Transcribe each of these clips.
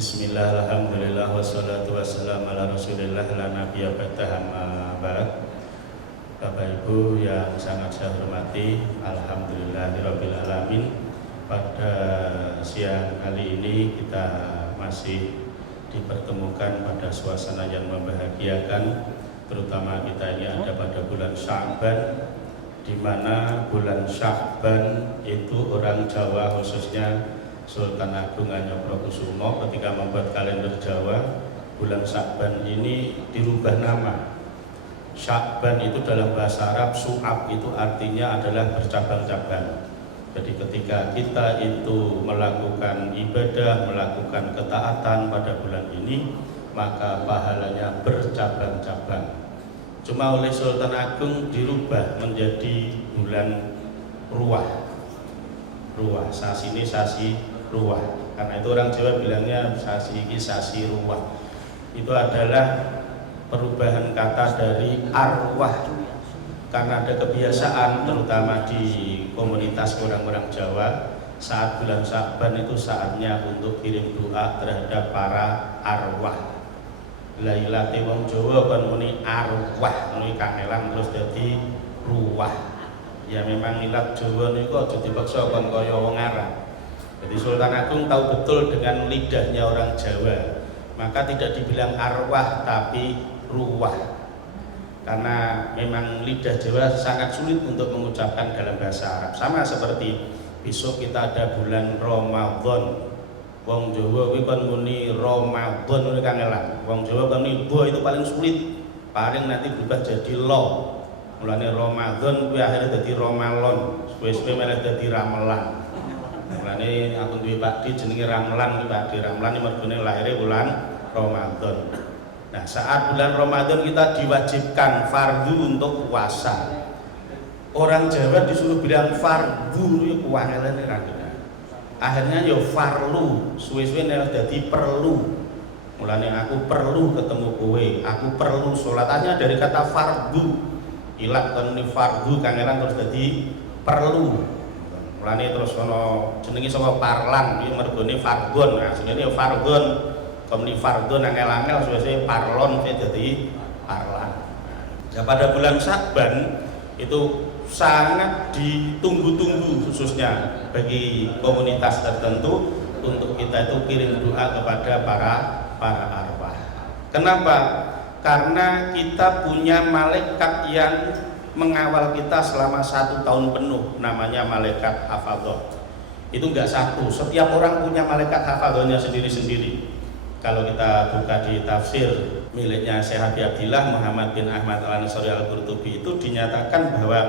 Bismillah, alhamdulillah, wassalatu wassalamu ala rasulillah, la nabiyya ba'dahu, amma ba'd. Bapak Ibu yang sangat saya hormati, alhamdulillahirabbil alamin. Pada siang hari ini kita masih dipertemukan pada suasana yang membahagiakan, terutama kita ini ada pada bulan Sya'ban, di mana bulan Sya'ban itu orang Jawa khususnya Sultan Agung Hanyokrokusumo ketika membuat kalender Jawa, bulan Sya'ban ini dirubah nama. Sya'ban itu dalam bahasa Arab, su'ab itu artinya adalah bercabang-cabang. Jadi ketika kita itu melakukan ibadah, melakukan ketaatan pada bulan ini, maka pahalanya bercabang-cabang. Cuma oleh Sultan Agung dirubah menjadi bulan Ruwah. Sasi ini sasi Ruwah. Karena itu orang Jawa bilangnya sasi ini sasi Ruwah. Itu adalah perubahan kata dari arwah. Karena ada kebiasaan terutama di komunitas orang-orang Jawa, saat bulan Sya'ban itu saatnya untuk kirim doa terhadap para arwah. Lailate wong Jawa kan muni arwah, muni kangelan terus jadi ruwah. Ya memang ilat Jawa niku aja dipaksa kon kaya wong Arab. Jadi Sultan Agung tahu betul dengan lidahnya orang Jawa, maka tidak dibilang arwah tapi ruwah. Karena memang lidah Jawa sangat sulit untuk mengucapkan dalam bahasa Arab. Sama seperti besok kita ada bulan Ramadan. Wong Jawa kuwi kon muni Ramadan muni kangelan. Wong Jawa kon muni bo itu paling sulit. Paling nanti berubah jadi lo. Mulane Ramadan kuwi akhirnya dadi Romalon. Suwe-suwe malah dadi Ramelan. Mulane aku duwe pakdi jenenge Ramelan, Pakdi Ramelan iki mergone lahire bulan Ramadan. Nah, saat bulan Ramadan kita diwajibkan fardu untuk puasa. Orang Jawa disuruh bilang fardu itu kuangelane ra kena. Akhirnya ya farlu, suwe-suwe nek dadi perlu. Mulane aku perlu ketemu kowe, aku perlu salat. Hanya dari kata fardu. Ilat kon ni fardu kangelan terus dadi perlu. Mulane terus ana jenenge saka parlan iki mergone fardhon. Nah, jenenge ya fardhon. Komni fardhon angel-angel suwe-suwe parlon saya jadi parlan. Ya pada bulan Sya'ban itu sangat ditunggu-tunggu khususnya bagi komunitas tertentu untuk kita itu kirim doa kepada para arwah. Kenapa? Karena kita punya malaikat yang mengawal kita selama 1 tahun penuh, namanya malaikat hafadzah. Itu enggak satu, setiap orang punya malaikat hafadzahnya sendiri-sendiri. Kalau kita buka di tafsir miliknya Syekh Habib Abdillah Muhammad bin Ahmad Al-Ansari Al-Qurtubi, itu dinyatakan bahwa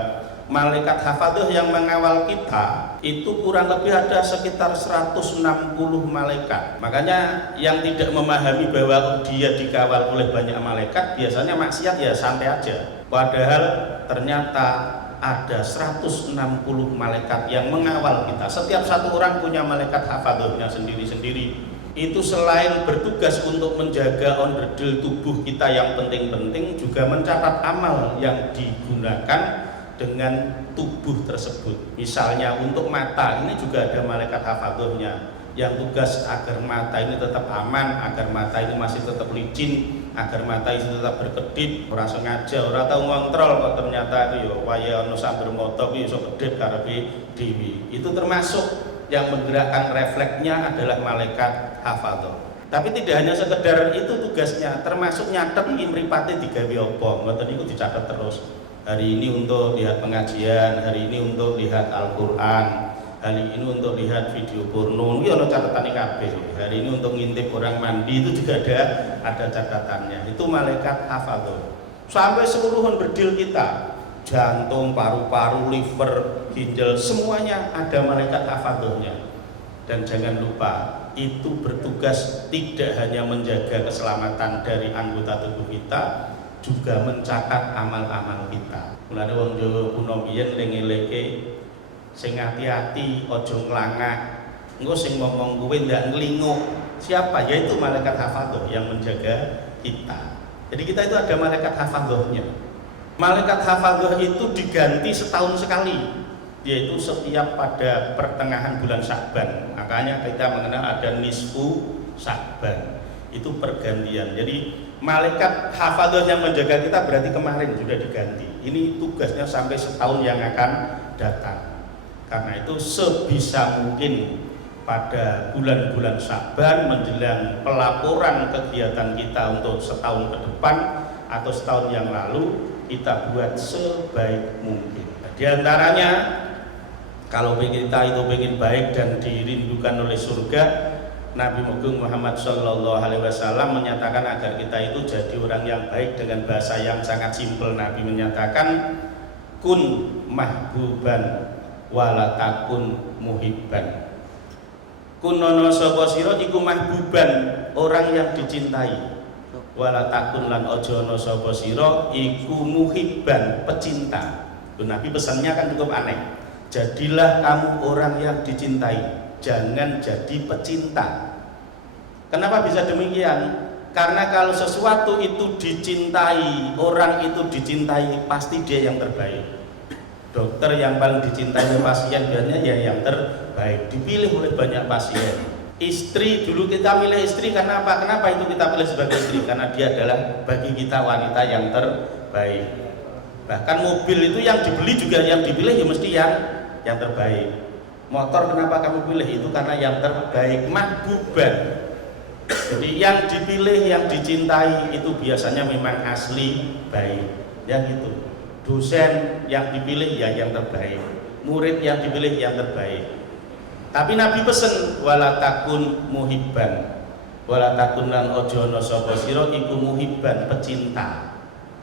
malaikat hafadzah yang mengawal kita itu kurang lebih ada sekitar 160 malaikat. Makanya yang tidak memahami bahwa dia dikawal oleh banyak malaikat biasanya maksiat ya santai aja. Padahal ternyata ada 160 malaikat yang mengawal kita. Setiap satu orang punya malaikat hafadzahnya sendiri-sendiri. Itu selain bertugas untuk menjaga onderdil tubuh kita yang penting-penting, juga mencatat amal yang digunakan dengan tubuh tersebut. Misalnya untuk mata, ini juga ada malaikat hafadzahnya yang tugas agar mata ini tetap aman, agar mata ini masih tetap licin, agar mata ini tetap berkedip, ora sengaja, ora tau ngontrol kok ternyata itu ya waya ono sambil moto iki iso kedip karepe dewi. Itu termasuk yang menggerakkan refleksnya adalah malaikat hafadzah. Tapi tidak hanya sekedar itu tugasnya, termasuk nyatet iki mripate digawe apa, ngoten niku dicatat terus. Hari ini untuk lihat pengajian, hari ini untuk lihat Al-Qur'an, hari ini untuk lihat video porno, iki ana catatane kabeh. Hari ini untuk ngintip orang mandi itu juga ada catatannya. Itu malaikat hafadzah. Sampai seluruh berdil kita, jantung, paru-paru, liver, ginjal, semuanya ada malaikat hafadzahnya. Dan jangan lupa, itu bertugas tidak hanya menjaga keselamatan dari anggota tubuh kita, juga mencatat amal-amal kita. Mulane wong Jawa kuno biyen eling-eleke sing hati-hati, aja nglangak. Engko sing ngomong kuwe ndak nglinguk. Siapa? Yaitu malaikat hafadzah yang menjaga kita. Jadi kita itu ada malaikat hafadzahnya. Malaikat hafadzah itu diganti setahun sekali. yaitu setiap pada pertengahan bulan Sya'ban. Makanya kita mengenal ada nisfu Sya'ban, itu pergantian. Jadi malaikat hafadzah yang menjaga kita berarti kemarin sudah diganti. Ini tugasnya sampai setahun yang akan datang. Karena itu sebisa mungkin pada bulan-bulan Sya'ban menjelang pelaporan kegiatan kita untuk setahun ke depan atau setahun yang lalu, kita buat sebaik mungkin. Di antaranya, kalau kita itu ingin baik dan dirindukan oleh surga, Nabi Muhammad SAW menyatakan agar kita itu jadi orang yang baik dengan bahasa yang sangat simpel. Nabi menyatakan, kun mahbuban walatakun muhibban. Kunono sapa sira iku mahbuban, orang yang dicintai. Walatakun lan ojo ono sapa sira iku muhibban, pecinta. Nabi pesannya kan cukup aneh. Jadilah kamu orang yang dicintai, jangan jadi pecinta. Kenapa bisa demikian? Karena kalau sesuatu itu dicintai, orang itu dicintai, pasti dia yang terbaik. Dokter yang paling dicintai oleh pasien biasanya ya yang terbaik, dipilih oleh banyak pasien. Istri, dulu kita pilih istri karena apa? Kenapa itu kita pilih sebagai istri? Karena dia adalah bagi kita wanita yang terbaik. Bahkan mobil itu yang dibeli juga yang dipilih ya mesti yang terbaik. Motor kenapa kamu pilih? Itu karena yang terbaik, mahbuban. Jadi yang dipilih, yang dicintai itu biasanya memang asli baik. Ya gitu. Dosen yang dipilih ya yang terbaik. Murid yang dipilih yang terbaik. Tapi Nabi pesen walatakun muhibban. Walatakun lan ojo ono sapa sira iku muhibban, pecinta.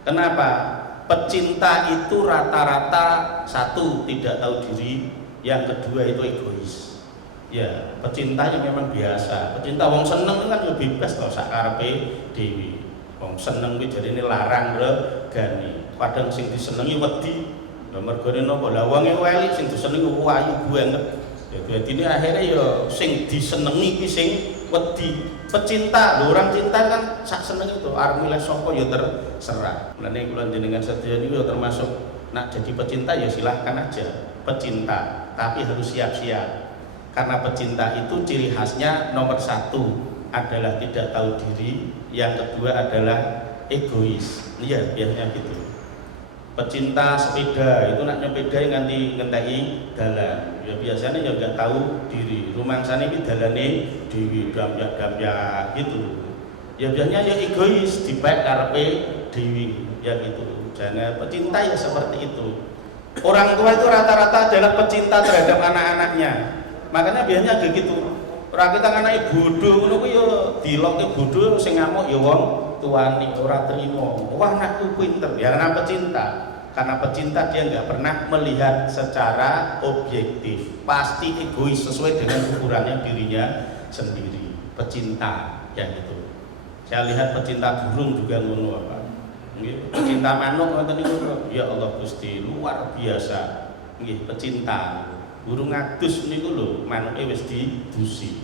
Kenapa? Pecinta itu rata-rata satu tidak tahu diri, yang kedua itu egois. Ya, pecinta yang memang biasa. Pecinta wong seneng kan yo bebas to sak karepe dhewe. Wong seneng kuwi jarine larang regani. Padahal sing disenengi wedi. Lah mergone napa? Lah wonge welik sing disenengi ayu banget. Ya dadi akhirnya ya sing disenengi ki sing wedi. Pecinta, orang cinta kan sak seneng itu, arep milih sapa ya terserah. Mulane kula jenengan sedaya niku ya termasuk nak jadi pecinta ya silahkan aja. Pecinta, tapi harus siap-siap. Karena pecinta itu ciri khasnya nomor satu adalah tidak tahu diri, yang kedua adalah egois. Iya, biasanya gitu. Pecinta sepeda itu nak nyepeda nganti ngenteki dalan. Ya biasanya ya nggak tahu diri. Rumangsane iki dalane dhewe damyak-damyak gitu. Ya biasanya ya egois, dipek karepe dhewe ya gitu. Jangan pecinta ya seperti itu. Orang tua itu rata-rata adalah pecinta terhadap anak-anaknya. Makanya biasanya kayak gitu. Ora kita anake bodho ngono kuwi ya dilokke bodho sing ngamuk ya wong tuane ora trimo. Wah anakku pinter ya karena pecinta. Karena pecinta dia nggak pernah melihat secara objektif, pasti egois sesuai dengan ukurannya dirinya sendiri. Pecinta ya gitu. Saya lihat pecinta burung juga ngono apa. Pecinta manuk ngoten niku ya Allah Gusti luar biasa. Nggih pecinta. Burung adus niku lho manuke wis didusi.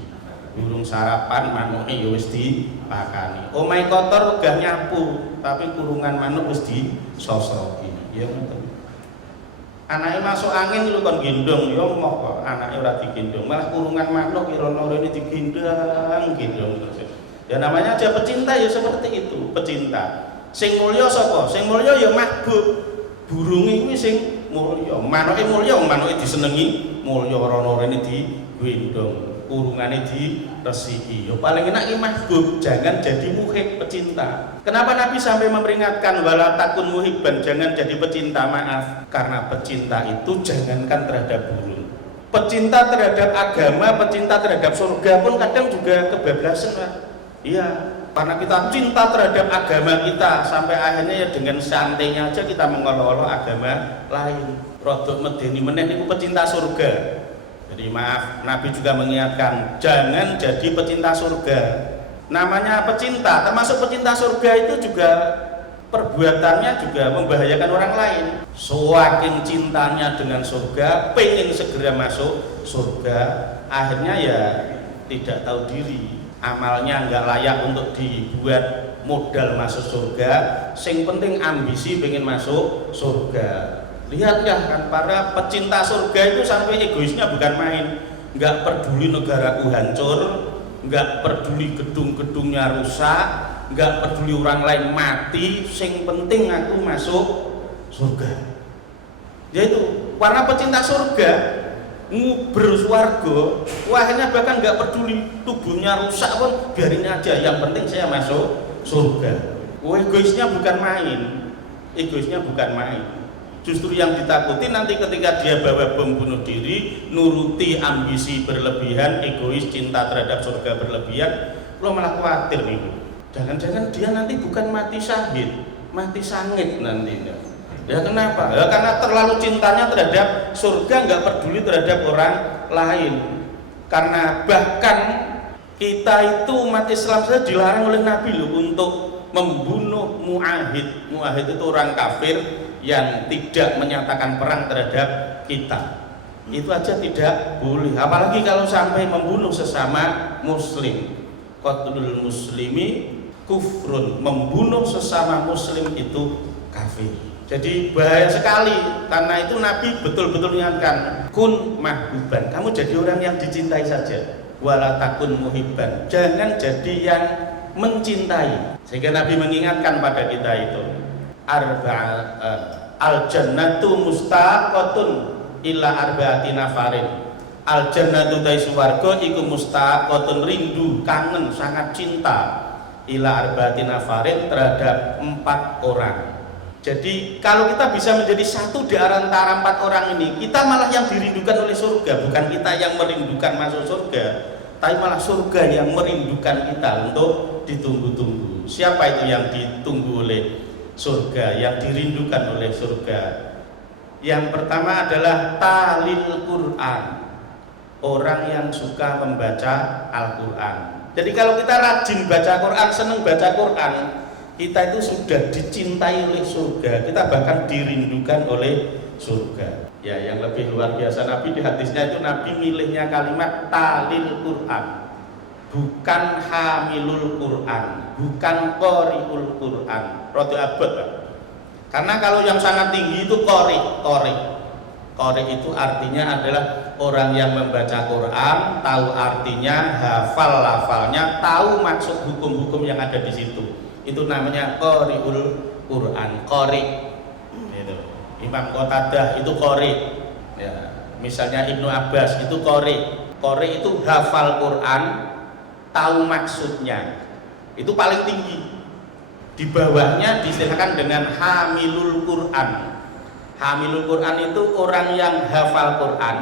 Burung sarapan manuke ya wis dipakani. Omahe kotor wegah nyapu, tapi kurungan manuk wis disosoki. Ya ngoten. Anake masuk angin lho kon gendong ya moh kok anake ora digendong, malah kurungan manuk kira-kira rene digendong terus. Ya namanya aja pecinta ya seperti itu, pecinta. Sing mulya sapa? Sing mulya ya mahbub. Burunge kuwi sing mulya. Manuke mulya, manuke disenengi, mulya rono rene digendong. Kurungane diresiki. Ya paling enak iki mahbub, jangan jadi muhib, pecinta. Kenapa Nabi sampai memperingatkan wala takun muhibban, jangan jadi pecinta? Maaf, karena pecinta itu jangankan terhadap burung. Pecinta terhadap agama, pecinta terhadap surga pun kadang juga kebablasan, Pak. Iya, karena kita cinta terhadap agama kita sampai akhirnya ya dengan santainya aja kita mengolok-olok agama lain. Rodok medeni meneh niku pecinta surga. Jadi maaf, Nabi juga mengingatkan jangan jadi pecinta surga. Namanya pecinta, termasuk pecinta surga itu juga perbuatannya juga membahayakan orang lain. Semakin cintanya dengan surga, pengen segera masuk surga, akhirnya ya tidak tahu diri. Amalnya nggak layak untuk dibuat modal masuk surga. Sing penting ambisi pengen masuk surga. Lihat ya kan, para pecinta surga itu sampai egoisnya bukan main. Nggak peduli negaraku hancur, nggak peduli gedung-gedungnya rusak, nggak peduli orang lain mati, sing penting aku masuk surga. Yaitu warna pecinta surga, nguber swarga, wahnya bahkan nggak peduli tubuhnya rusak pun biarin aja, yang penting saya masuk surga. Egoisnya bukan main, egoisnya bukan main. Justru yang ditakuti nanti ketika dia bawa bom bunuh diri, nuruti ambisi berlebihan, egois, cinta terhadap surga berlebihan, lo malah khawatir nih. Jangan-jangan dia nanti bukan mati syahid, mati sangit nantinya. Ya kenapa? Ya karena terlalu cintanya terhadap surga, nggak peduli terhadap orang lain. Karena bahkan kita itu umat Islam saja dilarang oleh Nabi loh untuk membunuh muahid. Muahid itu orang kafir yang tidak menyatakan perang terhadap kita. Itu aja tidak boleh, apalagi kalau sampai membunuh sesama muslim. Qatlul muslimi kufrun, membunuh sesama muslim itu kafir. Jadi bahaya sekali. Karena itu Nabi betul-betul mengingatkan, kun mahbuban, kamu jadi orang yang dicintai saja, wala takun muhibban, jangan jadi yang mencintai. Sehingga Nabi mengingatkan pada kita itu, al jannatu mustaqatun illa arba'ati nafarin. Al jannatu ta swarga iku mustaqatun, rindu, kangen, sangat cinta, illa arba'ati nafarin, terhadap 4 orang. Jadi kalau kita bisa menjadi satu di antara 4 orang ini, kita malah yang dirindukan oleh surga, bukan kita yang merindukan masuk surga, tapi malah surga yang merindukan kita untuk ditunggu-tunggu. Siapa itu yang ditunggu oleh surga, yang dirindukan oleh surga? Yang pertama adalah talil Quran, orang yang suka membaca Al-Quran. Jadi kalau kita rajin baca Quran, senang baca Quran, kita itu sudah dicintai oleh surga, kita bahkan dirindukan oleh surga. Ya, yang lebih luar biasa Nabi di hadisnya itu, Nabi milihnya kalimat talil Quran, bukan hamilul Quran, bukan qori'ul Quran. Roti abad, Pak. Karena kalau yang sangat tinggi itu qori. Qori itu artinya adalah orang yang membaca Quran, tahu artinya, hafal lafalnya, tahu maksud hukum-hukum yang ada di situ. Itu namanya qori'ul Quran. Qori. Itu. Imam Qatadah itu qori. Ya, misalnya Ibnu Abbas itu qori. Qori itu hafal Quran, tahu maksudnya. Itu paling tinggi. Di bawahnya disebutkan dengan hamilul Quran. Hamilul Quran itu orang yang hafal Quran,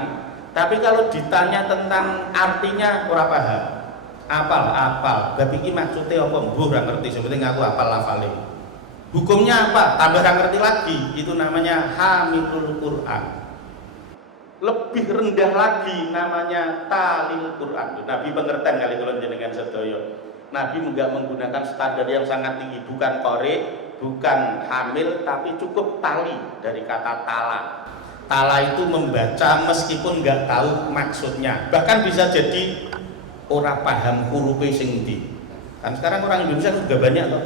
tapi kalau ditanya tentang artinya ora paham. Apal. Tapi iki maksudnya apa? Mbuh ora ngerti, sepenting aku hafal lafale. Hukumnya apa? Tambah ora ngerti lagi. Itu namanya hamilul Quran. Lebih rendah lagi namanya talil Quran. Nabi pengertian kali kula jenengan sedaya. Nabi enggak menggunakan standar yang sangat tinggi, bukan qori, bukan hamil, tapi cukup tali, dari kata tala. Tala itu membaca meskipun enggak tahu maksudnya. Bahkan bisa jadi ora paham hurufe sing ndi. Kan sekarang orang Indonesia juga banyak loh.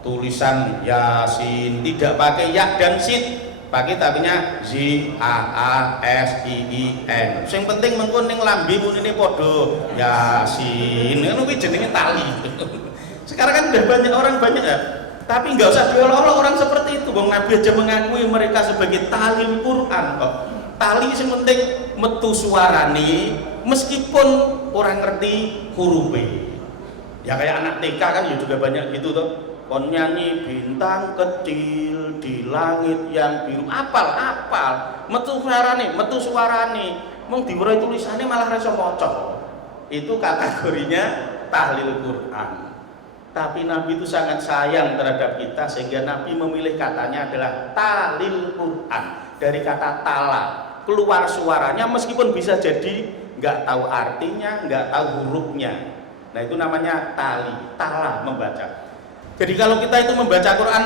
Tulisan Yasin tidak pakai ya dan sin, pakai tapinya Z A A S I I N. Yang penting mengko ning lambe munine padha Yasin. Ngono kuwi jenenge tali. Sekarang kan udah banyak orang banyak ya. Tapi nggak usah diolok-olok orang seperti itu. Bang Nabi aja mengakui mereka sebagai talil Quran kok. Tali yang penting metu suarane meskipun orang ngerti hurufnya. Ya kayak anak TK kan ya juga banyak gitu tuh. Kon nyanyi bintang kecil di langit yang biru, apal metu suarane mung diweruhi tulisannya malah reso maca. Itu kategorinya tahlil Quran. Tapi Nabi itu sangat sayang terhadap kita sehingga Nabi memilih katanya adalah talil Quran, dari kata tala, keluar suaranya meskipun bisa jadi nggak tahu artinya, nggak tahu hurufnya. Nah itu namanya tala membaca. Jadi kalau kita itu membaca Quran,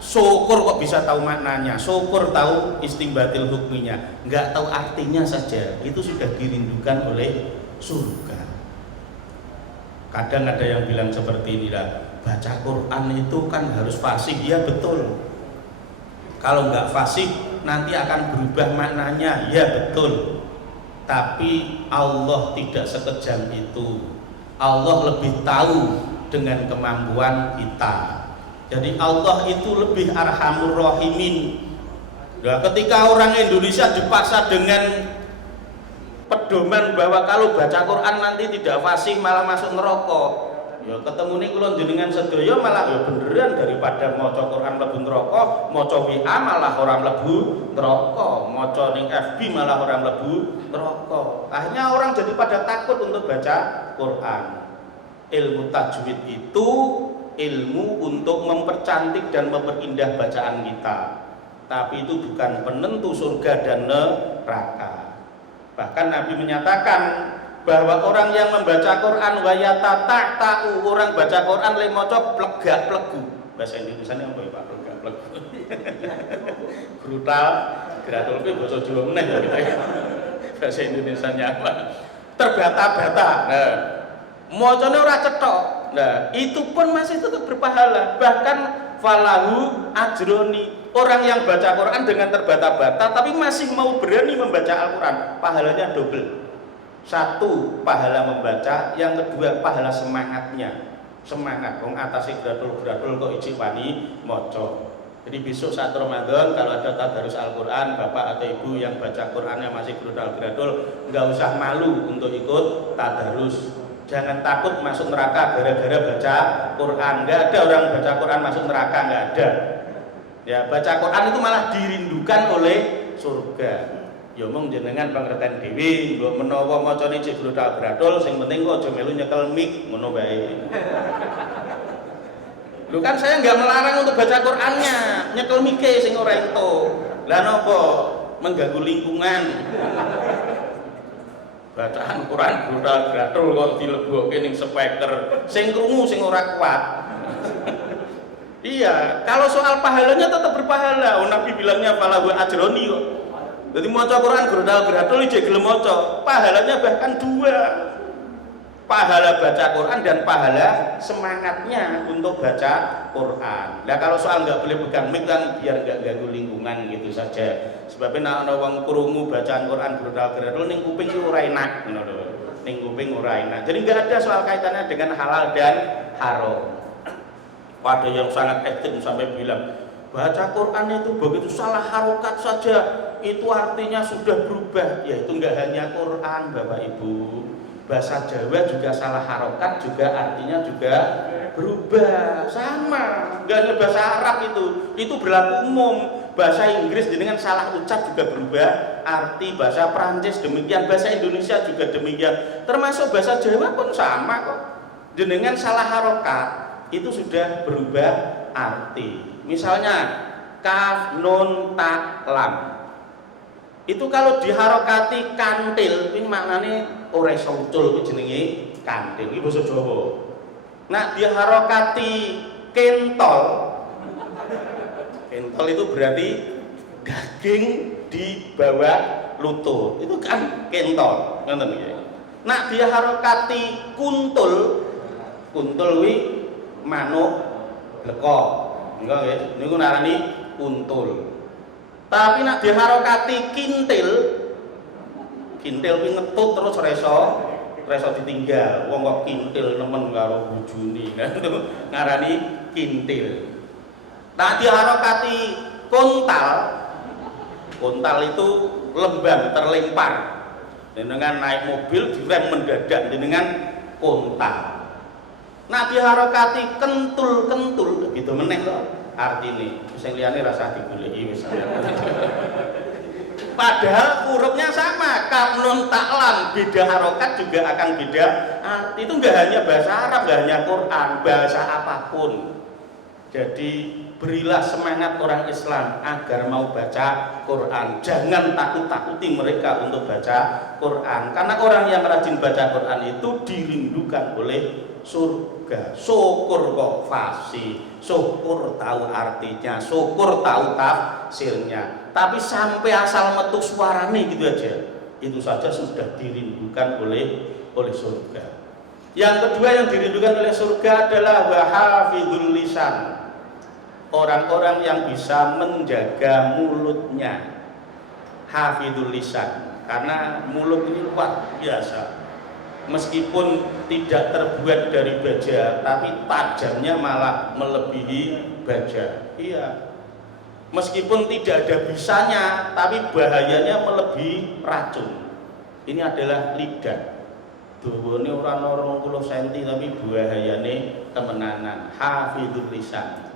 syukur kok bisa tahu maknanya, syukur tahu istimbatil hukminya, nggak tahu artinya saja, itu sudah dirindukan oleh surga. Kadang ada yang bilang seperti inilah, baca Quran itu kan harus fasih, ya betul. Kalau nggak fasih nanti akan berubah maknanya. Ya betul. Tapi Allah tidak sekejam itu. Allah lebih tahu dengan kemampuan kita. Jadi Allah itu lebih arhamur rahimin. Nah, ketika orang Indonesia dipaksa dengan pedoman bahwa kalau baca Quran nanti tidak fasih malah masuk neraka, ya ketemu nih kula jenengan sedaya malah ya beneran daripada maca Quran mlebu neraka, maca WA malah orang mlebu neraka, maca ning FB malah orang mlebu neraka. Akhirnya orang jadi pada takut untuk baca Quran. Ilmu tajwid itu ilmu untuk mempercantik dan memperindah bacaan kita. Tapi itu bukan penentu surga dan neraka. Bahkan Nabi menyatakan bahwa orang yang membaca Quran wa yatata'u, orang baca Quran le maca plegak plegu. Bahasa Indonesia ini apa ya Pak? Plegak plegu. Brutal, gratul pe basa Jawa meneh ya kita ya. Bahasa Indonesianya apa? Terbata-bata. Nah, macane ora cetok. Nah, itu pun masih tetap berpahala. Bahkan falahu ajroni. Orang yang baca Quran dengan terbata-bata tapi masih mau berani membaca Al-Quran, pahalanya double. Satu, pahala membaca, yang kedua pahala semangatnya. Semangat, wong atase gratul-gratul kok iji wani maca. Jadi besok saat Ramadan kalau ada tadarus Al-Quran, bapak atau ibu yang baca Qurannya masih gratul-gratul, nggak usah malu untuk ikut tadarus. Jangan takut masuk neraka gara-gara baca Quran. Nggak ada orang baca Quran masuk neraka, nggak ada. Ya, baca Quran itu malah dirindukan oleh surga. Ya mong jenengan pangerten dhewe, mbok menawa macane cek gradul, sing penting kok aja melu nyekel mic ngono bae. Lho kan saya nggak melarang untuk baca Qurannya, nyekel mic-e sing ora ento. Lah napa mengganggu lingkungan? Bacaan Quran gradul kok dilebokke ning speaker, sing krungu sing ora kuat. Iya, kalau soal pahalanya tetap berpahala. Oh, Nabi bilangnya falahu ajroni kok. Jadi maca Quran gradul ijek gelem maca, pahalanya bahkan dua. Pahala baca Quran dan pahala semangatnya untuk baca Quran. Nah, kalau soal nggak boleh pegang mic kan biar nggak ganggu lingkungan gitu saja. Sebabnya ana wong krungu bacaan Quran gradul ning kuping iki ora enak ngono lho. Ning kuping ora enak. Jadi nggak ada soal kaitannya dengan halal dan haram. Ada yang sangat ekstrim sampai bilang baca Quran itu begitu salah harokat saja itu artinya sudah berubah. Ya itu enggak hanya Quran Bapak Ibu, bahasa Jawa juga salah harokat juga artinya juga berubah sama. Enggak hanya bahasa Arab itu berlaku umum. Bahasa Inggris dengan salah ucap juga berubah arti, bahasa Prancis demikian, bahasa Indonesia juga demikian, termasuk bahasa Jawa pun sama kok. Dengan salah harokat itu sudah berubah arti. Misalnya kaf nun ta lam. Itu kalau diharokati kantil, ini maknanya ora iso ucul iki jenenge kantil. Iki basa Jawa. Nah, diharokati kentol. Kentol itu berarti daging di bawah lutut. Itu kan kentol, ngoten nggih. Nah, diharokati kuntul. Kuntul kuwi manuk blekok, enggak nggih, niku narani kuntul. Tapi nek diharokati kintil, kintil kuwi ngetut terus reso ditinggal. Wong kok kintil nemen karo bojone, kan ngarani kintil. Nah diharokati kontal, kontal itu lembang terlempar. Dengan naik mobil direm mendadak dengan kontal. Nah diharokati kentul-kentul gitu meneh kok artine. Sing liyane rasa digoleki wis. Padahal hurufnya sama, kaf nun ta lam, beda harokat juga akan beda arti. Itu enggak hanya bahasa Arab, enggak hanya Quran, bahasa apapun. Jadi berilah semangat orang Islam agar mau baca Quran. Jangan takut-takuti mereka untuk baca Quran. Karena orang yang rajin baca Quran itu dirindukan oleh surga. Syukur kok fasih, syukur tahu artinya, syukur tahu tafsirnya. Tapi sampai asal metu suarane gitu aja, itu saja sudah dirindukan oleh surga. Yang kedua yang dirindukan oleh surga adalah wahafidul lisan. orang-orang yang bisa menjaga mulutnya, hafidul lisan, karena mulut ini luar biasa. Meskipun tidak terbuat dari baja, tapi tajamnya malah melebihi baja. Iya. Meskipun tidak ada bisanya, tapi bahayanya melebihi racun. Ini adalah lidah. Dawane ora 20 cm tapi bahayane temenanan. Hafidul lisan.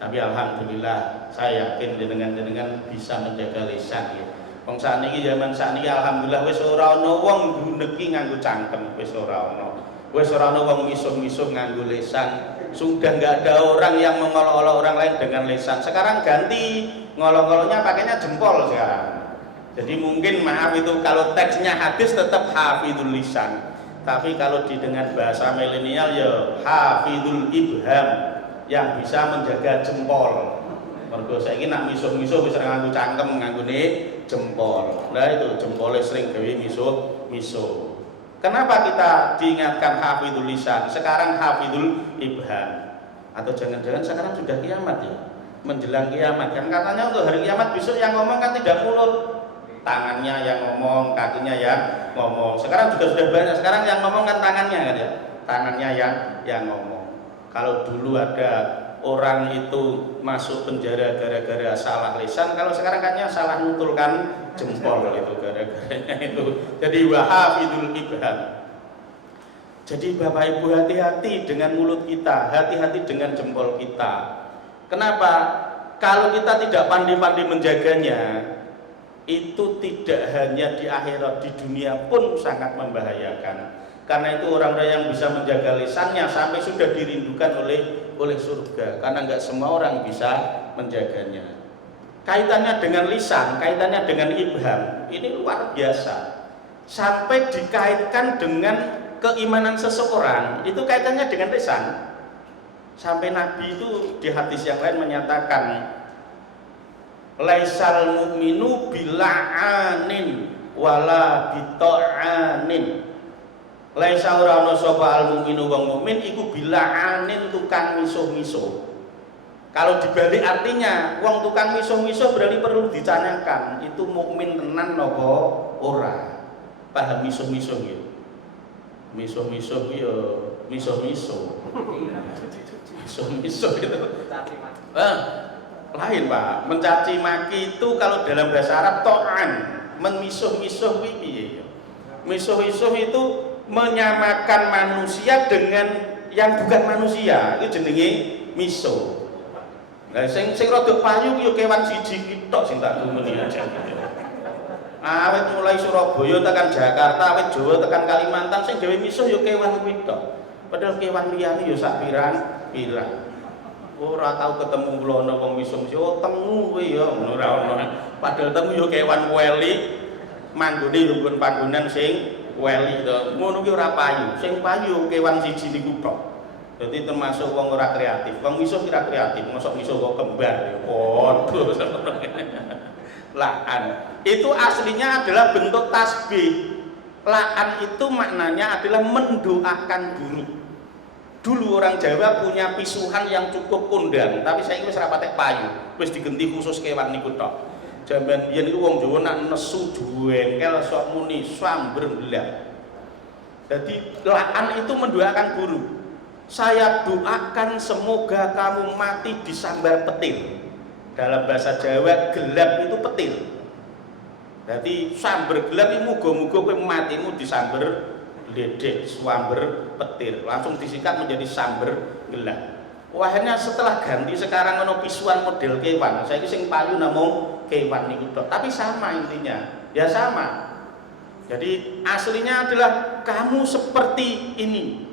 Tapi alhamdulillah saya yakin dengan bisa menjaga lisan ya. Wong sakniki zaman sakniki alhamdulillah wis ora ana wong nduneki nganggo cangkem, wis ora ana. Wis ora ana wong misuh-misuh nganggo lisan. Sudah nggak ada orang yang mengolok-olok orang lain dengan lisan. Sekarang ganti, ngolok-ngoloknya pakainya jempol sekarang. Jadi mungkin maaf itu kalau teksnya hadis tetap hafidul lisan. Tapi kalau dengan bahasa milenial ya hafidul ibham, yang bisa menjaga jempol. Mergo saiki nak misuh-misuh wis ora nganggo cangkem, nganggone jempol. Nah itu jempolnya sering gawe misuh-misuh. Kenapa kita diingatkan hafidul lisan? Sekarang hafidul ibham. Atau jangan-jangan sekarang sudah kiamat ya? Menjelang kiamat. Kan katanya untuk hari kiamat besok yang ngomong kan tidak mulut. Tangannya yang ngomong, kakinya yang ngomong. Sekarang juga sudah banyak. Sekarang yang ngomong kan tangannya kan ya? Tangannya yang ngomong. Kalau dulu ada orang itu masuk penjara gara-gara salah lisan, kalau sekarang katanya salah nutulkan jempol itu gara-garanya itu. Jadi wahafidul ibham. Jadi Bapak Ibu hati-hati dengan mulut kita, hati-hati dengan jempol kita. Kenapa? Kalau kita tidak pandai-pandai menjaganya, itu tidak hanya di akhirat, di dunia pun sangat membahayakan. Karena itu orang-orang yang bisa menjaga lisannya sampai sudah dirindukan oleh surga, karena nggak semua orang bisa menjaganya. Kaitannya dengan lisan, kaitannya dengan ibham, ini luar biasa. Sampai dikaitkan dengan keimanan seseorang, itu kaitannya dengan lisan. Sampai Nabi itu di hadis yang lain menyatakan, laisal mu'minu bila'anin wala bita'anin. Laisa ora ana sapa al mukminu wong mukmin iku bila'anin tukang misuh-misuh. Kalau dibalik artinya wong tukang misuh-misuh berarti perlu ditanyakan, itu mukmin tenan napa ora? Paham misuh-misuh ya? Misuh-misuh ya misuh-misuh. Misuh-misuh itu. Lain Pak, mencaci maki itu kalau dalam bahasa Arab to'an, memisuh-misuh piye ya? Misuh-misuh itu menyamakan manusia dengan yang bukan manusia, itu jenenge misuh. Nah, sing rada payu yo kewan siji tok sing tak tumeni aja. Awet mulai Surabaya tekan Jakarta, awet Jawa tekan Kalimantan, sing gawe misuh yo kewan kuwi tok. Padahal kewan liyane yo sak pirang-pirang. Ora tau ketemu kula ana wong misuh-misuh, oh temu kowe ya, ngono ora ono. Padahal temu yo kewan weli, manggone yo nggon panggonan sing weli to. Ngono ki ora payu. Sing payu kewan siji niku tok. Dadi termasuk wong ora kreatif. Wong misuh kira kreatif, mosok misuh kok kembar. Waduh. La'an. Itu aslinya adalah bentuk tasbih. La'an itu maknanya adalah mendoakan buruk. Dulu orang Jawa punya pisuhan yang cukup kondang, tapi saya wis ra patek payu, wis digenti khusus kewan niku tok. Jaman biyen iku wong Jawa nak nesu jengkel sok muni samber belah. Jadi la'an itu mendoakan buruk. Saya doakan semoga kamu mati disambar petir. Dalam bahasa Jawa gelap itu petir. Jadi sambar gelap itu muga-muga kowe matimu disambar ledek, sambar petir. Langsung disikat menjadi sambar gelap. Wahnya setelah ganti sekarang ono pisuan model kewan. Saiki sing payu namung kewan niku tok. Tapi sama intinya. Ya sama. Jadi aslinya adalah kamu seperti ini.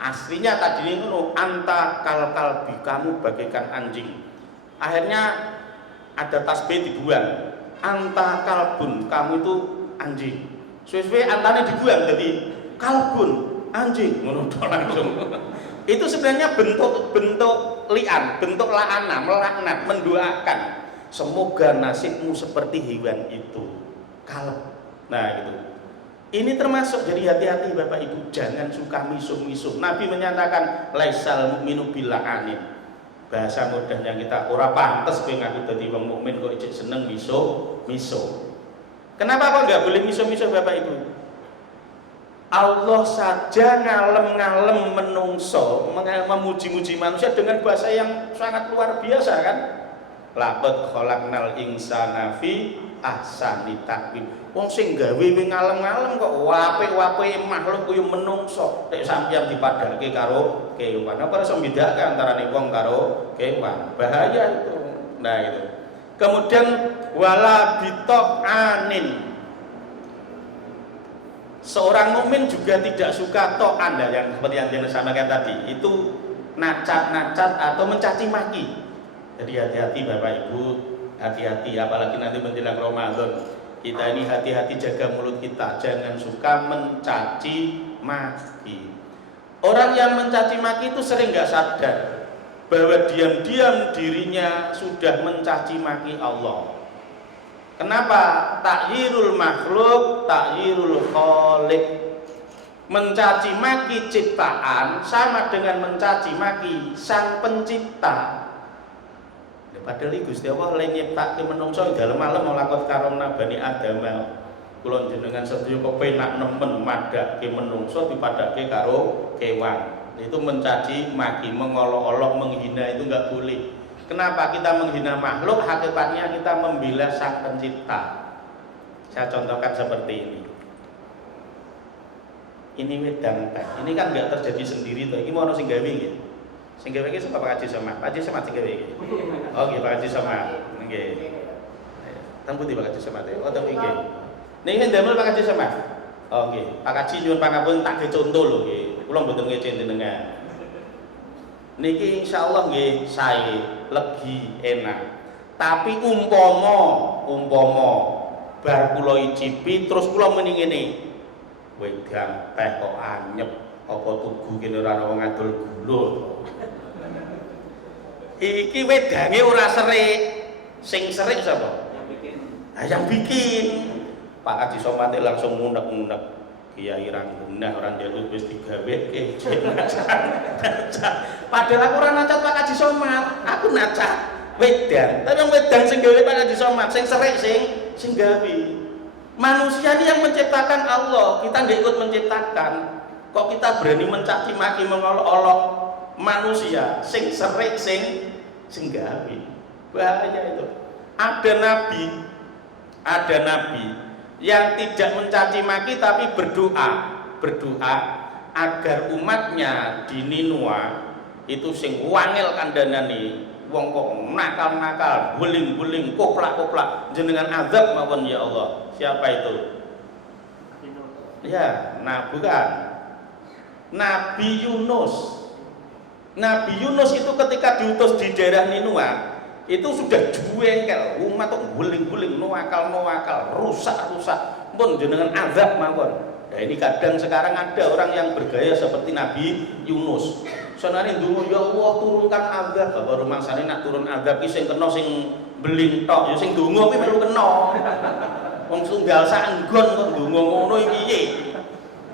Aslinya tadi ini anta kalbi, kamu bagaikan anjing. Akhirnya ada tasbih dibuang. Anta kalbun, kamu itu anjing. Suwe-suwe antane dibuang jadi kalbun, anjing. Ngono langsung. Itu sebenarnya bentuk li'an, bentuk la'ana, melaknat, mendoakan. Semoga nasibmu seperti hewan itu. Kalb. Nah, gitu. Ini termasuk, jadi hati-hati Bapak Ibu, jangan suka misuh-misuh. Nabi menyatakan laisal mu'minu bila'anin. Bahasa mudahnya kita ora pantes kowe ngaku dadi wong mukmin kok ijek seneng miso. Kenapa kok nggak boleh miso-miso Bapak Ibu? Allah saja ngalem-ngalem menungso, memuji-muji manusia dengan bahasa yang sangat luar biasa kan? Laqad khalaqnal insana fi ahsani taqwim. Wong sing gawe ngalem-ngalem kok apik-apike makhluk kuwi menungso. Nek sampeyan dipadake karo kewan, apa iso mbedakake antarané wong karo kewan? Bahaya itu. Nah itu. Kemudian wala bitaqanin. Seorang mukmin juga tidak suka ta'an yang seperti yang disampaikan tadi. Itu nacat-nacat atau mencaci maki. Jadi hati-hati Bapak Ibu, hati-hati apalagi nanti menjelang Ramadan. Kita ini hati-hati jaga mulut kita, jangan suka mencaci maki. Orang yang mencaci maki itu sering nggak sadar bahwa diam-diam dirinya sudah mencaci maki Allah. Kenapa? Takyirul makhluk, takyirul khaliq. Mencaci maki ciptaan sama dengan mencaci maki sang pencipta. Padahal iki Gusti Allah le nyiptake menungso dalem-alem lakon karomna Bani Adam. Kula jenengan sedaya kok penak nemen madhake menungso dipadake karo kewan. Itu mencaci maki, mengolok-olok, menghina itu enggak boleh. Kenapa kita menghina makhluk? Hakikatnya kita membela sang pencipta. Saya contohkan seperti ini. Ini wedang teh. Ini kan enggak terjadi sendiri toh. Iki mau ono sing gawe nggih. Sing gawe iki sapa Pak Haji Somad? Pak Haji Somad sing gawe iki. Oh nggih Pak Haji Somad. Nggih. Teng pundi Pak Haji Somad? Oh teng iki. Niki ndamel Pak Haji Somad. Oh nggih. Pak Haji nyuwun pangapunten tak ge conto lho nggih. Kula mboten ngece jenengan. Niki insyaallah nggih sae, legi, enak. Tapi umpama bar kula icipi terus kula muni ngene. Wedang teh kok anyep, apa tugu kene ora ana wong adol gula. Iki wedange ora serik. Sing serik sapa? Yang bikin. Nah, yang bikin. Pak Haji Somad langsung ngunek-ngunek. Kiai ra genah ora njaluk wis digaweke. Padahal aku ora nacat Pak Haji Somad, aku nacat wedang. Tapi yang wedang sing gawe Pak Haji Somad, sing serik sing gawe. Manusia ini yang menciptakan Allah, kita nggak ikut menciptakan. Kok kita berani mencaci maki mengolok-olok manusia sing serik sing gawe. Bahaya itu. Ada nabi yang tidak mencaci maki tapi berdoa agar umatnya di Ninua itu sing wangel kandhanane, wong kok nakal-nakal, guling-guling, koplak-koplak, jenengan azab mawon ya Allah. Siapa itu? Ya, nah bukan. Nabi Yunus. Nabi Yunus itu ketika diutus di daerah Ninua itu sudah jengkel, umat kok guling-guling, nuakal, rusak. Pun jenengan azab mawon. Nah ini kadang sekarang ada orang yang bergaya seperti Nabi Yunus. Sanane ndonga ya Allah turunkan azab. Bapak rumangsane nak turun azab ki sing kena sing beling tok, ya sing ndonga kuwi melu kena. Wong tunggal sanggon kok ndonga ngono iki piye?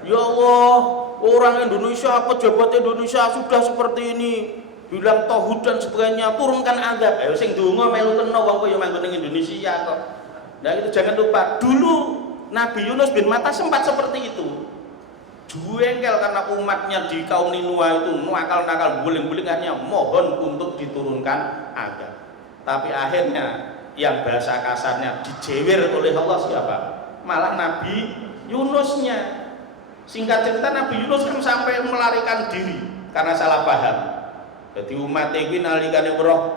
Ya Allah, orang Indonesia, pejabat Indonesia sudah seperti ini. Bilang tauhid dan sebagainya, turunkan azab. Ayo sing ndonga melu kena wong kok ya manggon ning Indonesia kok. Nah itu jangan lupa, dulu Nabi Yunus bin Matta sempat seperti itu. Jengkel karena umatnya di kaum Ninua itu nakal-nakal, guling-gulingannya, mohon untuk diturunkan azab. Tapi akhirnya yang bahasa kasarnya dijewer oleh Allah siapa? Malah Nabi Yunusnya. Singkat cerita Nabi Yunus kan sampai melarikan diri karena salah paham. Jadi umat ini nalikane weruh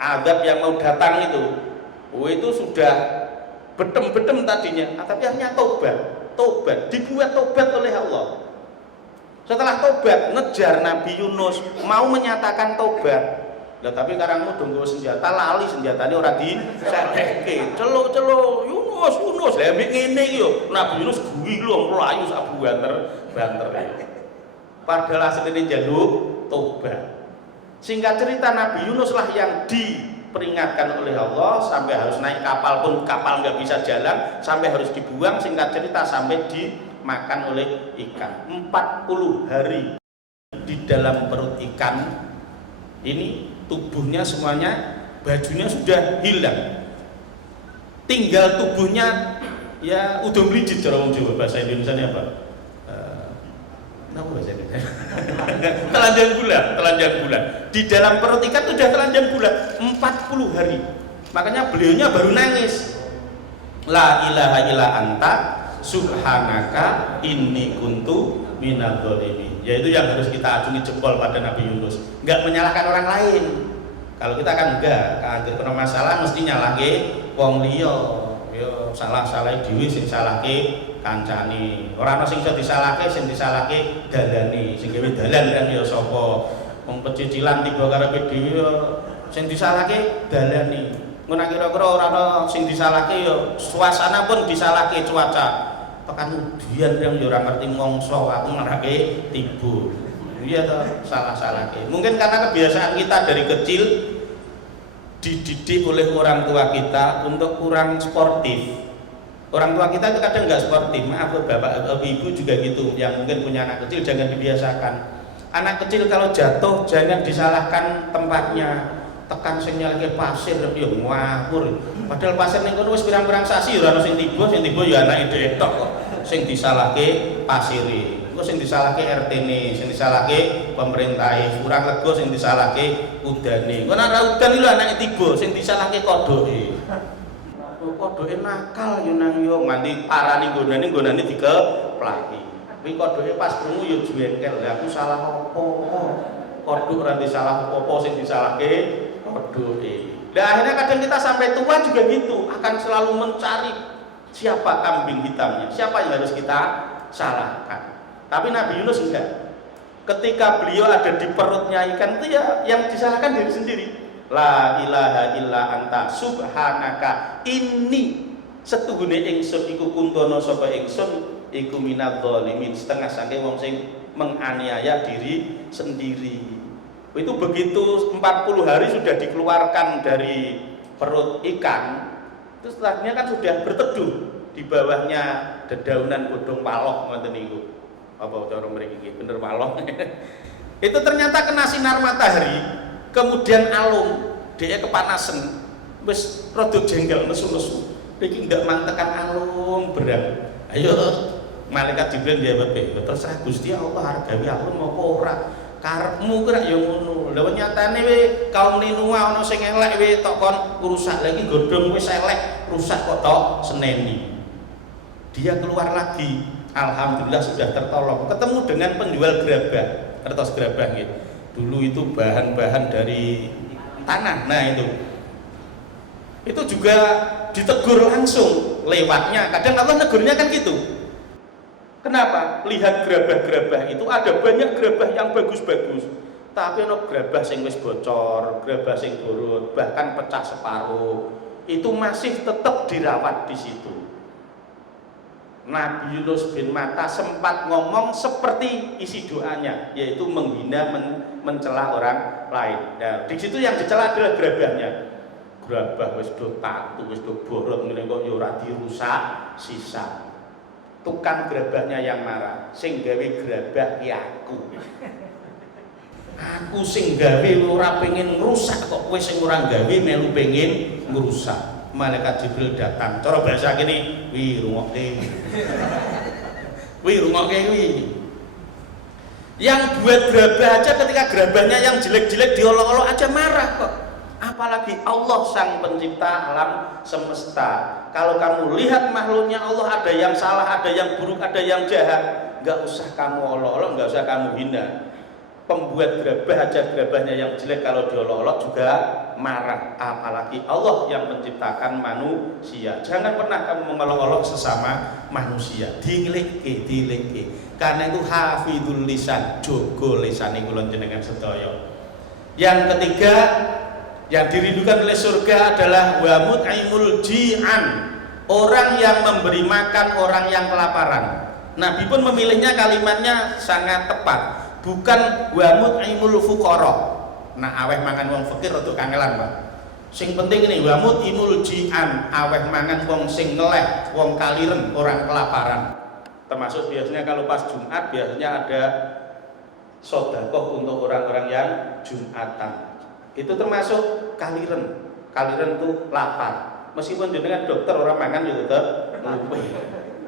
azab yang mau datang itu sudah bedem-bedem tadinya, tapi akhirnya tobat, dibuat tobat oleh Allah. Setelah tobat, ngejar Nabi Yunus, mau menyatakan tobat. Lah tapi karangmu donggo senjata, lali senjatane ora disedeke. Celuk-celuk Yunus, lha mbek ngene iki yo. Nabi Yunus guwi lho mlayu sak banter. Padahal asline njaluk tobat. Singkat cerita Nabi Yunus lah yang diperingatkan oleh Allah sampai harus naik kapal pun kapal nggak bisa jalan, sampai harus dibuang. Singkat cerita sampai dimakan oleh ikan 40 hari di dalam perut ikan ini tubuhnya semuanya, bajunya sudah hilang, tinggal tubuhnya ya udah melijit. Cara wong Jawa, bahasa Indonesia ini apa? Apa bahasa Indonesia? Telanjang bulan. Di dalam perut ikan sudah telanjang bulan 40 hari. Makanya beliaunya baru nangis. La ilaha illa anta subhanaka inni kuntu minadz dzalimin. Yaitu yang harus kita acungi jempol pada Nabi Yunus. Enggak menyalahkan orang lain. Kalau kita kan enggak, kalau masalah mesti nyalahke wong liya. Ya salah-salah dhewe sing salahke kancane. Ora ana sing iso disalahke, sing disalahke dalane. Sing gawe dalan kan ya sapa? Wong pecicilan tiba karepe dhewe sing disalahke dalane. Ngono kira-kira ora ana sing disalahke ya suasana pun disalahke cuaca. Tekan udian yang ya ora ngerti mongso aku ngerake tiba. Iya toh, salah-salahke. Mungkin karena kebiasaan kita dari kecil dididik oleh orang tua kita untuk kurang sportif. Orang tua kita itu kadang nggak sportif. Maaf bapak atau ibu juga gitu. Yang mungkin punya anak kecil jangan dibiasakan. Anak kecil kalau jatuh jangan disalahkan tempatnya. Tekan sing nyalike pasir yo ngawur. Padahal pasir ning kono wis pirang-pirang sasi ora ono sing tiba ya anake dhewe tok kok. Sing disalahke pasire. Engko sing disalahke RT-ne, sing disalahke pemerintahe. Kurang lega sing disalahke udane. Kok nek udan lho anake tiba sing disalahke kodoke. Kodoke nakal yo nang yo nganti parani nggonane dikeplaki. Kuwi kodoke pas krungu yo jengkel. Lah aku salah apa? Kodok ora disalah apa sing disalahke kodoke. Nah akhirnya kadang kita sampai tua juga gitu, akan selalu mencari siapa kambing hitamnya, siapa yang harus kita salahkan. Tapi Nabi Yunus enggak. Ketika beliau ada di perutnya ikan itu ya yang disalahkan diri sendiri. La ilaha illa anta subhanaka inni setuhune ingsun iku kuntono sapa ingsun iku minadz dzalimin, setengah saking wong sing menganiaya diri sendiri. Itu begitu 40 hari sudah dikeluarkan dari perut ikan, terus setelahnya kan sudah berteduh di bawahnya dedaunan godhong paloh ngoten niku. Apa cara mriki bener paloh. Itu ternyata kena sinar matahari, kemudian alum, dia kepanasan, wis rada jengkel nesu-nesu. Iki ndak mantekan alum berat. Ayo malaikat Jibril jawab, terserah Gusti Allah arep gawe alum apa ora. Karepmu kira ya ngono. Lha nyatane we kaum Ninua ana sing elek we tok kon rusak lagi godhong wis elek, rusak kok tok seneni. Dia keluar lagi. Alhamdulillah sudah tertolong. Ketemu dengan penjual gerabah, kertas gerabah gitu. Dulu itu bahan-bahan dari tanah. Nah itu juga ditegur langsung lewatnya. Kadang Allah negurnya kan gitu. Kenapa? Lihat gerabah-gerabah itu ada banyak gerabah yang bagus-bagus, tapi ada gerabah sing wis bocor, gerabah sing borot, bahkan pecah separuh. Itu masih tetap dirawat di situ. Nabi Yunus bin Matta sempat ngomong seperti isi doanya, yaitu menghina, mencela orang lain. Nah, di situ yang dicela adalah gerabahnya. Gerabah wis do tatu, wis do borot, ngene kok ya ora dirusak sisa. Tukang gerabahnya yang marah, sing gawe gerabah ki aku sing gawe ora pengen ngrusak kok kowe sing ora gawe melu pengen ngrusak. Malaikat Jibril datang, cara bahasa kene wi rungokke wi yang buat gerabah aja ketika gerabahnya yang jelek-jelek diolok-olok aja marah kok, apalagi Allah sang pencipta alam semesta. Kalau kamu lihat makhluknya Allah, ada yang salah, ada yang buruk, ada yang jahat, nggak usah kamu olok-olok, nggak usah kamu hina. Pembuat gerabah aja gerabahnya yang jelek kalau diolok-olok juga marah, apalagi Allah yang menciptakan manusia. Jangan pernah kamu mengolok-olok sesama manusia. Dileke. Karena itu hafidul lisan, jogo lisane kula jenengan sedaya. Yang ketiga, yang dirindukan oleh surga adalah wa mut'imul ji'an, orang yang memberi makan orang yang kelaparan. Nabi pun memilihnya kalimatnya sangat tepat, bukan wa mut'imul fuqara. Nah aweh mangan wong fakir rada kangelan, Pak. Sing penting ini wa mut'imul ji'an, aweh mangan wong sing ngeleh, wong kaliren, orang kelaparan. Termasuk biasanya kalau pas Jumat biasanya ada sedekah untuk orang-orang yang Jumatan. Itu termasuk kaliren. Kaliren itu lapar. Meskipun jenengan dokter orang mangan ya tetep luwe.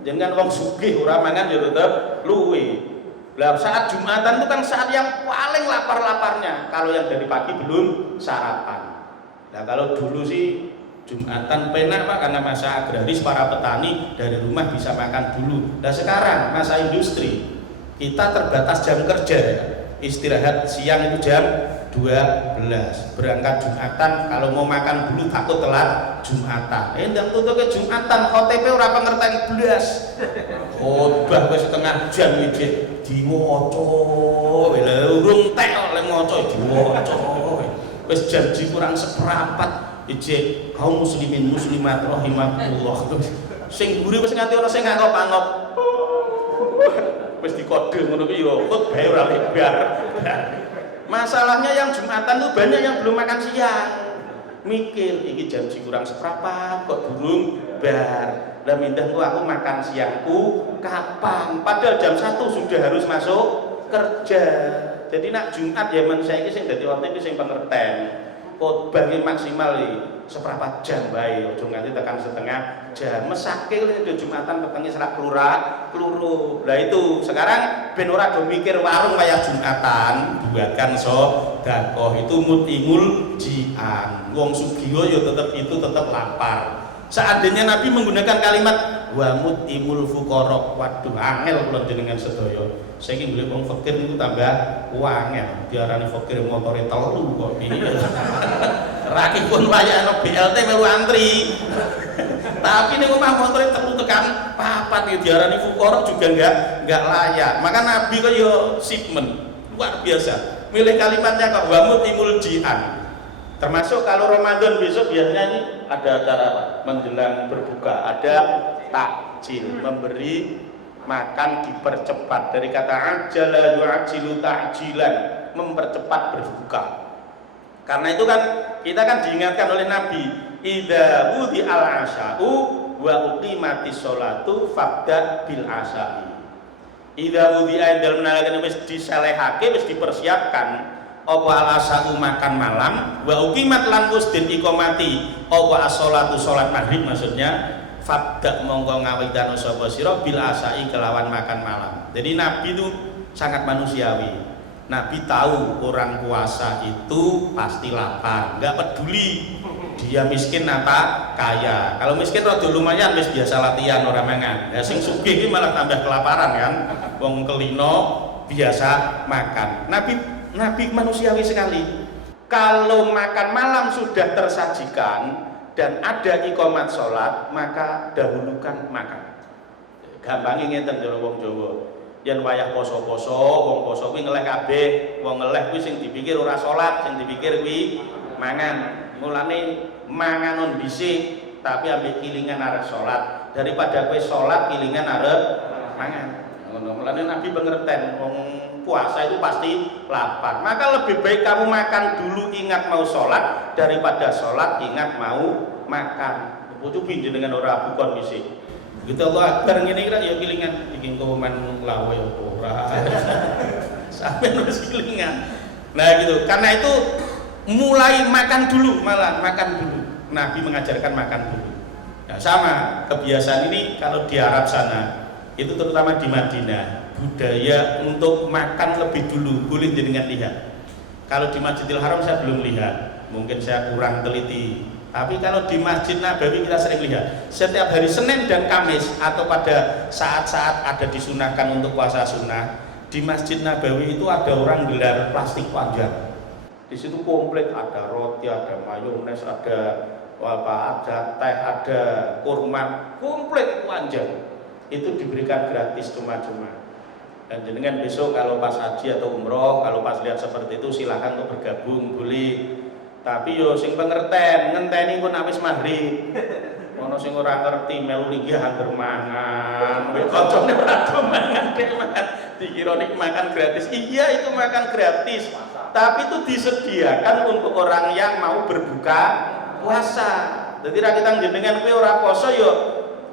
Jenengan wong sugih orang mangan ya tetep luwe. Lah saat Jumatan itu kan saat yang paling lapar-laparnya. Kalau yang dari pagi belum sarapan. Nah kalau dulu sih Jumatan penak Pak, karena masa agraris para petani dari rumah bisa makan dulu. Nah sekarang masa industri kita terbatas jam kerja ya. Istirahat siang itu jam 12, berangkat Jumatan, kalau mau makan dulu takut telat Jumatan. Ndang tutup ke Jumatan, OTP ora pengertian blas. Khotbah wis setengah jam iki diwaca. Lha urung tek oleh maca diwaca. Wis janji kurang seperempat ijek kaum muslimin muslimat rahimakumullah. Sing mburi wis nganti ana sing ngangop-angop. Wis dikode ngono kuwi yo khotbah ora lebar. Masalahnya yang Jumatan tuh banyak yang belum makan siang. Mikir iki jam kurang seperempat kok durung bar. Lah mindah aku makan siangku kapan? Padahal jam 1 sudah harus masuk kerja. Jadi nak Jumat ya men saiki sing dadi waktu iki sing pengerten. Khotbah iki maksimal seperempat jam bae, aja nganti tekan setengah jam. Mesake lho Jumatan petenge serak kluru. Lah itu sekarang ben ora do mikir warung kaya Jumatan, buatkan sedekah itu mutimul jian. Wong sugih ya tetap lapar. Seandainya Nabi menggunakan kalimat wa mutimul fuqara, waduh angel kula jenengan sedaya. Saiki golek wong fakir niku tambah angel. Diarani fakir motore telu kok piye. Raki pun wayah BLT melu antri. Tapi ning omah motore telu tekan papat ya diarani fuqara juga enggak layak. Maka Nabi kok yo shipment. Luar biasa. Milih kalimatnya kok wa mutimul jian. Termasuk kalau Ramadan besok biasanya ini ada acara apa? Menjelang berbuka, ada takjil, memberi makan dipercepat. Dari kata ajala yu'ajilu ta'jilan, mempercepat berbuka. Karena itu kan kita kan diingatkan oleh Nabi, idza wudi al asya'u wa uqimatis sholatu fabda bil asya'i. Idza wudi dalam menalakan wis diselehake, wis dipersiapkan apa al-asya'u makan malam wa uqimat lan usdin iqamati apa as-sholatu sholat maghrib maksudnya fabda mongko ngawidan sapa sira bil asya'i kelawan makan malam. Jadi Nabi itu sangat manusiawi. Nabi tahu orang puasa itu pasti lapar, enggak peduli dia miskin apa kaya. Kalau miskin rada lumayan wis biasa latihan ora mangan. Ya sing sugih iki malah tambah kelaparan kan. Wong kelino biasa makan. Nabi manusiawi sekali. Kalau makan malam sudah tersajikan dan ada iqamat sholat, maka dahulukan makan. Gampangnya ngeten cara wong Jawa. Yen wayah poso-poso, wong poso kuwi ngeleh kabeh, wong ngeleh kuwi sing dipikir ora sholat, sing dipikir kuwi mangan. Mulane manganon dhisik tapi ambek kilingan arep sholat daripada kowe sholat kilingan arep mangan. Ngono. Mulane Nabi pengerten wong puasa itu pasti lapar. Maka lebih baik kamu makan dulu ingat mau sholat daripada sholat ingat mau makan. Coba dengan orang bukan misi. Begitu Allah Akbar ngene kira ya kilingan iki engko men lawe ora. Sampai harus kilingan. Nah gitu. Karena itu mulai makan dulu, malah makan dulu. Nabi mengajarkan makan dulu. Nah, sama kebiasaan ini kalau di Arab sana itu terutama di Madinah. Budaya untuk makan lebih dulu boleh jenengan lihat. Kalau di Masjidil Haram saya belum lihat, mungkin saya kurang teliti. Tapi kalau di Masjid Nabawi kita sering lihat. Setiap hari Senin dan Kamis atau pada saat-saat ada disunahkan untuk puasa sunnah, di Masjid Nabawi itu ada orang gelar plastik panjang. Di situ komplit ada roti, ada mayones, ada ada teh, ada kurma, komplit panjang. Itu diberikan gratis cuma-cuma. Dan jenengan besok kalau pas haji atau umroh, kalau pas lihat seperti itu silahkan untuk bergabung, boleh. Tapi yo sing pengerten, ngenteni pun habis maghrib. Ono sing ora ngerti melu linggih angger mangan. Wis kancane ora do mangan, mangan. Dikira nek makan gratis. Iya itu makan gratis. Tapi itu disediakan untuk orang yang mau berbuka puasa. Jadi ra kita jenengan kowe ora poso yo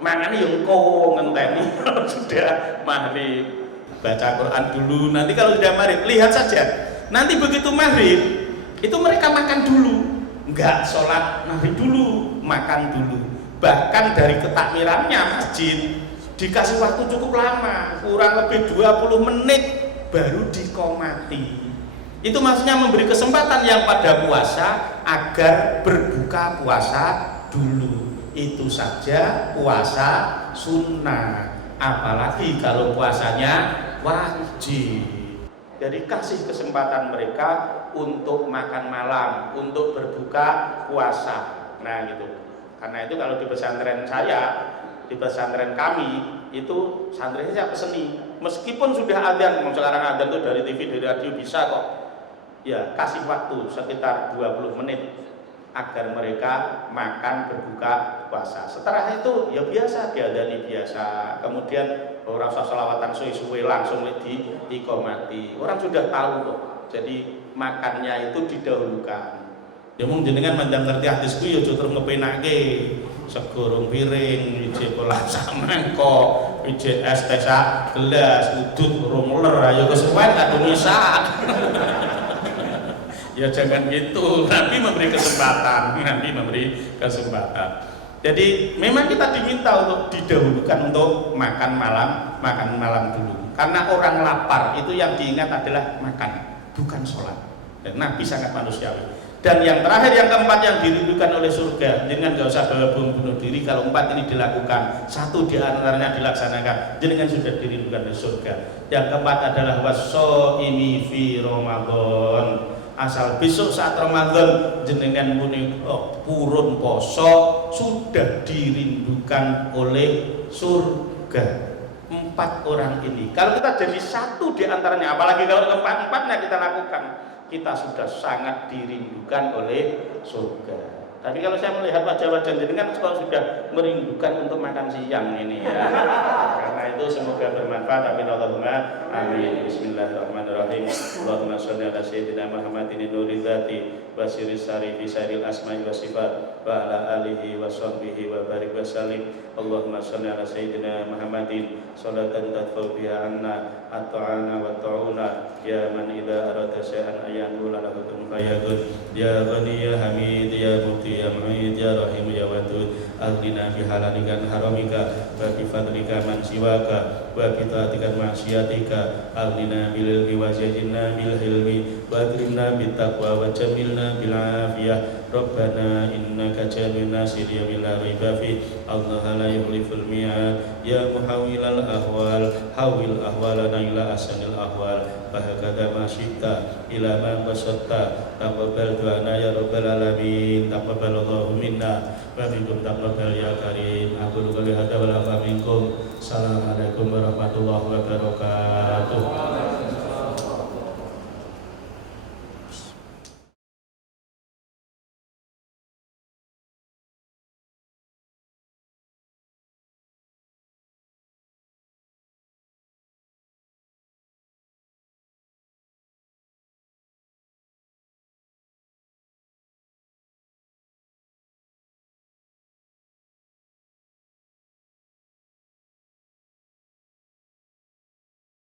mangan yo engko ngenteni sudah maghrib. Baca Quran dulu, nanti kalau sudah maghrib lihat saja. Nanti begitu maghrib itu mereka makan dulu, enggak sholat maghrib dulu, makan dulu. Bahkan dari ketakmirannya masjid dikasih waktu cukup lama, kurang lebih 20 menit baru diqomati. Itu maksudnya memberi kesempatan yang pada puasa agar berbuka puasa dulu. Itu saja puasa sunnah, apalagi kalau puasanya wajib. Jadi kasih kesempatan mereka untuk makan malam, untuk berbuka puasa. Nah gitu. Karena itu kalau di pesantren saya, di pesantren kami itu santrinya saya peseni, meskipun sudah adzan, sekarang adzan itu dari TV, dari radio bisa kok. Ya kasih waktu sekitar 20 menit agar mereka makan berbuka puasa. Setelah itu ya biasa diadani biasa. Kemudian orang salawatan suwe-suwe langsung diqomati. Orang sudah tahu kok. Jadi makannya itu didahulukan. Ya mung jenengan mandang ngerti hadisku ya aja terus ngepenake. Segorong piring, ije pola sak mangkok, ije es teh sak gelas, udut urung meler ayo kesuwen kadung isak. Ya jangan gitu, Nabi memberi kesempatan, Nabi memberi kesempatan. Jadi memang kita diminta untuk didahulukan untuk makan malam dulu. Karena orang lapar itu yang diingat adalah makan, bukan sholat. Dan Nabi sangat manusiawi. Dan yang terakhir, yang keempat yang dirindukan oleh surga, dengan gak usah bunuh diri. Kalau 4 ini dilakukan, 1 di antaranya dilaksanakan, jenengan sudah dirindukan oleh surga. Yang keempat adalah wasoimi fi Ramadan. Asal besok saat Ramadan jenengan muni purun poso, sudah dirindukan oleh surga. 4 orang ini, kalau kita jadi 1 di antaranya, apalagi kalau keempat-empatnya kita lakukan, kita sudah sangat dirindukan oleh surga. Tapi kalau saya melihat wajah-wajah jenengan kalau sudah merindukan untuk makan siang ini ya. Karena itu semoga bermanfaat. Amin Allahumma amin. Bismillahirrahmanirrahim. Allahumma sholli ala sayyidina Muhammadin nuril dzati wa sirris sarifi sairil asma'i wa sifat wa ala alihi wa sahbihi wa barik wa salim. Allahumma sholli ala sayyidina Muhammadin sholatan tadfa'u biha anna at-ta'ana wa ta'una ya man idza arada syai'an ayyanul lahu kun fayakun ya ghani ya hamid ya muti ya mu'id ya rahim ya wadud aghdina bihalalika haramika wa bi fadlika man siwaka wa bi taatika ma'siyatika aghdina bil ilmi wa zayyinna bil hilmi wa akrimna bit taqwa wa jamilna bil afiyah Rabbana innaka jami'un nasir ya bila raiba fi Allah la yukhliful mi'ad ya muhawwilal ahwal hawil ahwalana ila ahsanil ahwal bahakada ma syi'ta ila ma basatta taqabbal du'ana ya rabbal alamin taqabbalallahu minna wa minkum taqabbal ya karim aku qali hadza wa la minkum assalamualaikum warahmatullahi wabarakatuh.